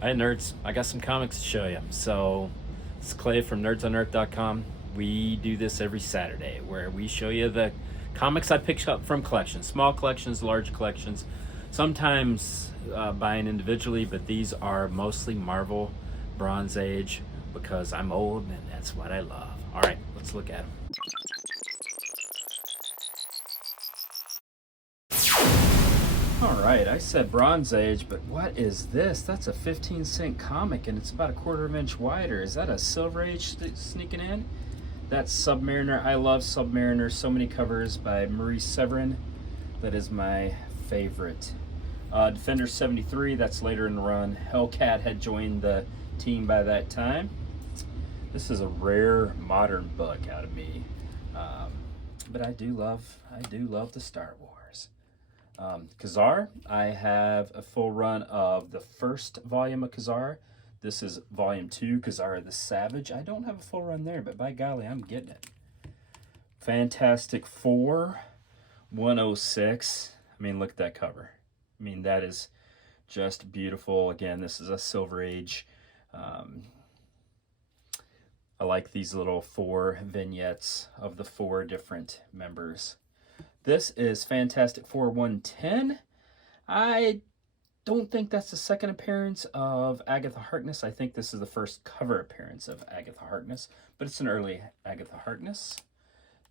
Hey nerds, I got some comics to show you. So, it's Clay from nerdsonearth.com. We do this every Saturday where we show you the comics I picked up from collections, small collections, large collections, sometimes buying individually, but these are mostly Marvel Bronze Age because I'm old and that's what I love. All right, let's look at them. All right, I said Bronze Age, but what is this? That's a 15-cent comic, and it's about a quarter of an inch wider. Is that a Silver Age sneaking in? That's Submariner. I love Submariner. So many covers by Marie Severin. That is my favorite. Defender 73, that's later in the run. Hellcat had joined the team by that time. This is a rare modern book out of me. But I do love the Star Wars. Ka-Zar, I have a full run of the first volume of Ka-Zar. This is volume 2, Ka-Zar the Savage. I don't have a full run there, but by golly, I'm getting it. Fantastic Four, 106. I mean, look at that cover. I mean, that is just beautiful. Again, this is a Silver Age. I like these little 4 vignettes of the 4 different members. This is Fantastic Four 110. I don't think that's the second appearance of Agatha Harkness. I think this is the first cover appearance of Agatha Harkness, but it's an early Agatha Harkness.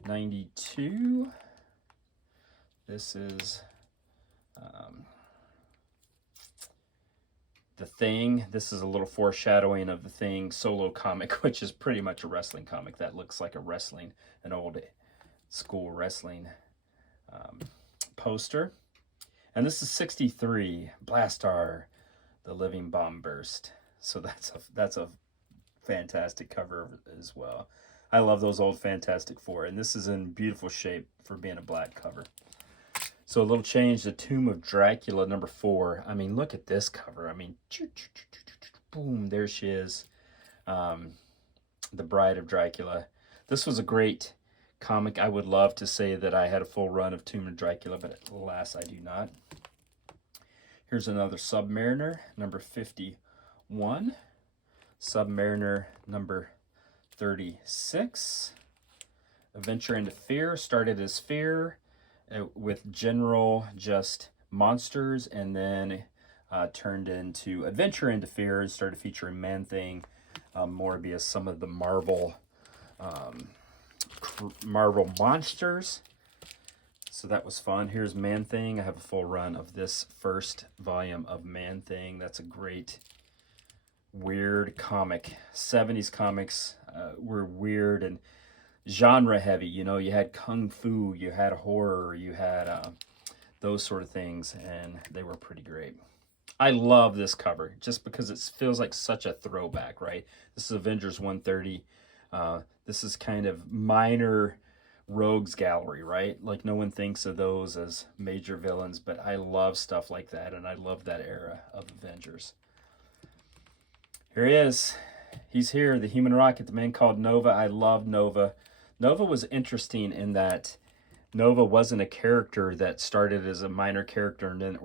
92. This is The Thing. This is a little foreshadowing of The Thing solo comic, which is pretty much a wrestling comic that looks like an old school wrestling poster. And this is 63, Blastar, the Living Bomb Burst. So that's a fantastic cover as well. I love those old Fantastic Four, and this is in beautiful shape for being a black cover. So a little change, the Tomb of Dracula, number 4. I mean, look at this cover. I mean, boom, there she is. The Bride of Dracula. This was a great comic. I would love to say that I had a full run of Tomb of Dracula, but alas, I do not. Here's another Submariner, number 51. Submariner, number 36. Adventure into Fear started as Fear with general just monsters, and then turned into Adventure into Fear and started featuring Man-Thing, Morbius, some of the Marvel monsters. So that was fun. Here's Man-Thing. I have a full run of this first volume of Man-Thing. That's a great weird comic. 70s comics were weird and genre heavy. You know, you had kung fu, you had horror, you had those sort of things, and they were pretty great. I love this cover just because it feels like such a throwback, right? This is Avengers 130. This is kind of minor rogues gallery, right? Like no one thinks of those as major villains, but I love stuff like that, and I love that era of Avengers. Here he is. He's here, the Human Rocket, the man called Nova. I love Nova. Nova was interesting in that Nova wasn't a character that started as a minor character and then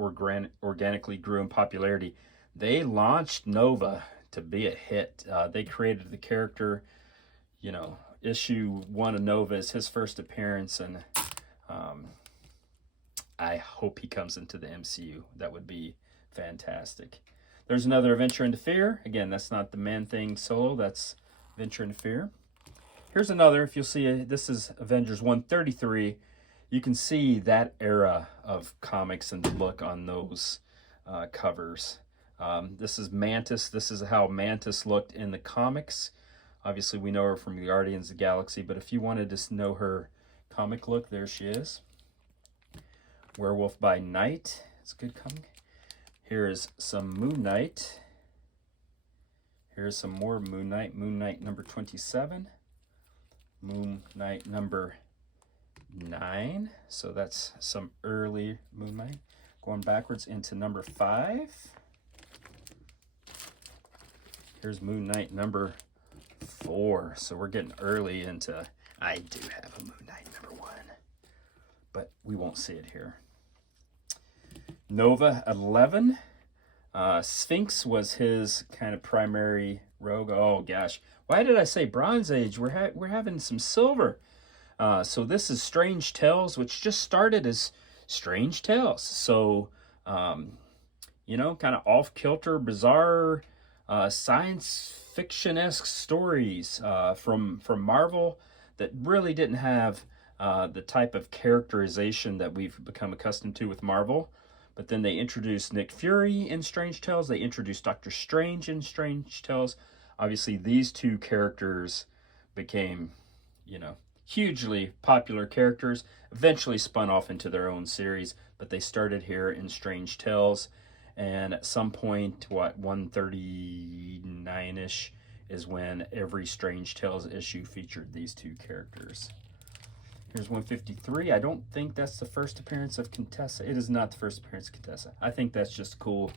organically grew in popularity. They launched Nova to be a hit. They created the character. You know, issue 1 of Nova is his first appearance, and I hope he comes into the MCU. That would be fantastic. There's another Adventure into Fear. Again, that's not the Man-Thing solo. That's Adventure into Fear. Here's another. If you'll see, this is Avengers 133. You can see that era of comics and the look on those covers. This is Mantis. This is how Mantis looked in the comics. Obviously, we know her from the Guardians of the Galaxy, but if you wanted to know her comic look, there she is. Werewolf by Night. It's a good comic. Here's some Moon Knight. Here's some more Moon Knight. Moon Knight number 27. Moon Knight number 9. So that's some early Moon Knight. Going backwards into number 5. Here's Moon Knight number 4. So we're getting early into, I do have a Moon Knight number 1, but we won't see it here. Nova 11, Sphinx was his kind of primary rogue. Oh gosh, why did I say Bronze Age? We're having some silver. So this is Strange Tales, which just started as Strange Tales. So you know, kind of off-kilter, bizarre, science fiction-esque stories from Marvel that really didn't have the type of characterization that we've become accustomed to with Marvel. But then they introduced Nick Fury in Strange Tales. They introduced Doctor Strange in Strange Tales. Obviously, these two characters became, you know, hugely popular characters. Eventually spun off into their own series, but they started here in Strange Tales. And at some point, what, 139-ish is when every Strange Tales issue featured these two characters. Here's 153. I don't think that's the first appearance of Contessa. It is not the first appearance of Contessa. I think that's just a cool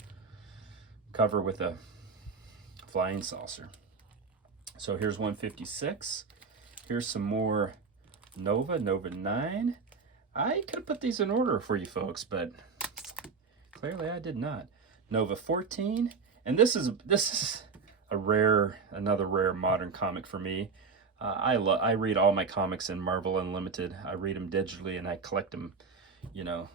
cover with a flying saucer. So here's 156. Here's some more Nova 9. I could have put these in order for you folks, but clearly I did not. Nova 14. And this is another rare modern comic for me. I read all my comics in Marvel Unlimited. I read them digitally and I collect them, you know,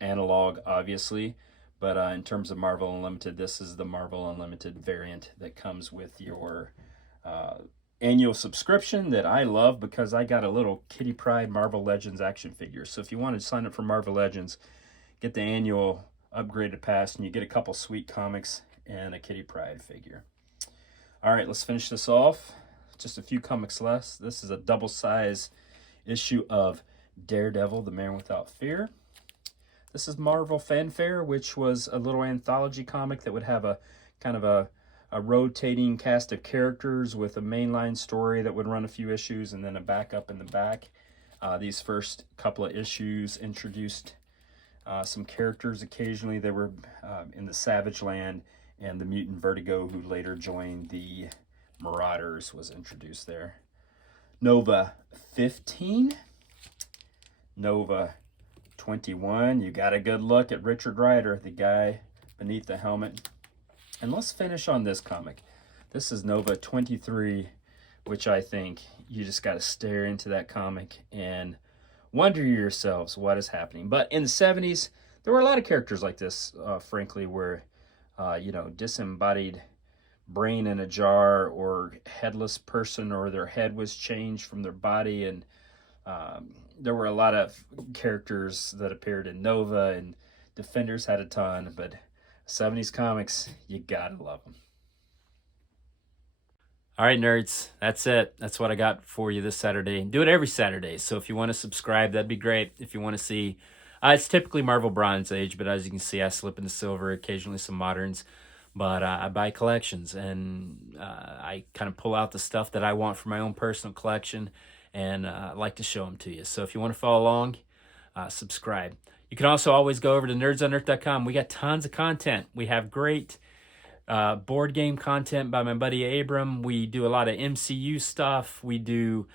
analog, obviously. But in terms of Marvel Unlimited, this is the Marvel Unlimited variant that comes with your annual subscription that I love because I got a little Kitty Pryde Marvel Legends action figure. So if you want to sign up for Marvel Legends, get the annual upgraded pass and you get a couple sweet comics and a Kitty Pryde figure. All right, let's finish this off. Just a few comics less. This is a double size issue of Daredevil, the Man Without Fear. This is Marvel Fanfare, which was a little anthology comic that would have a kind of a rotating cast of characters with a mainline story that would run a few issues and then a backup in the back. These first couple of issues introduced some characters. Occasionally they were in the Savage Land, and the Mutant Vertigo, who later joined the Marauders, was introduced there. Nova 15. Nova 21. You got a good look at Richard Rider, the guy beneath the helmet. And let's finish on this comic. This is Nova 23, which I think you just got to stare into that comic and wonder yourselves what is happening. But in the 70s, there were a lot of characters like this, frankly, where, you know, disembodied brain in a jar or headless person, or their head was changed from their body. And there were a lot of characters that appeared in Nova, and Defenders had a ton, but 70s comics, you gotta love them. All right, nerds, that's it. That's what I got for you this Saturday. Do it every Saturday. So if you want to subscribe, that'd be great. If you want to see, it's typically Marvel Bronze Age, but as you can see, I slip into silver, occasionally some moderns. But I buy collections, and I kind of pull out the stuff that I want for my own personal collection, and I like to show them to you. So if you want to follow along, subscribe. You can also always go over to nerdsonearth.com. We got tons of content. We have great board game content by my buddy Abram. We do a lot of MCU stuff. We do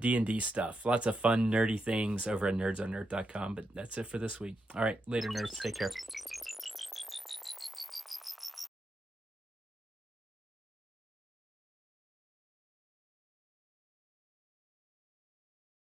D&D stuff. Lots of fun, nerdy things over at nerdsonearth.com. But that's it for this week. All right, later, nerds. Take care.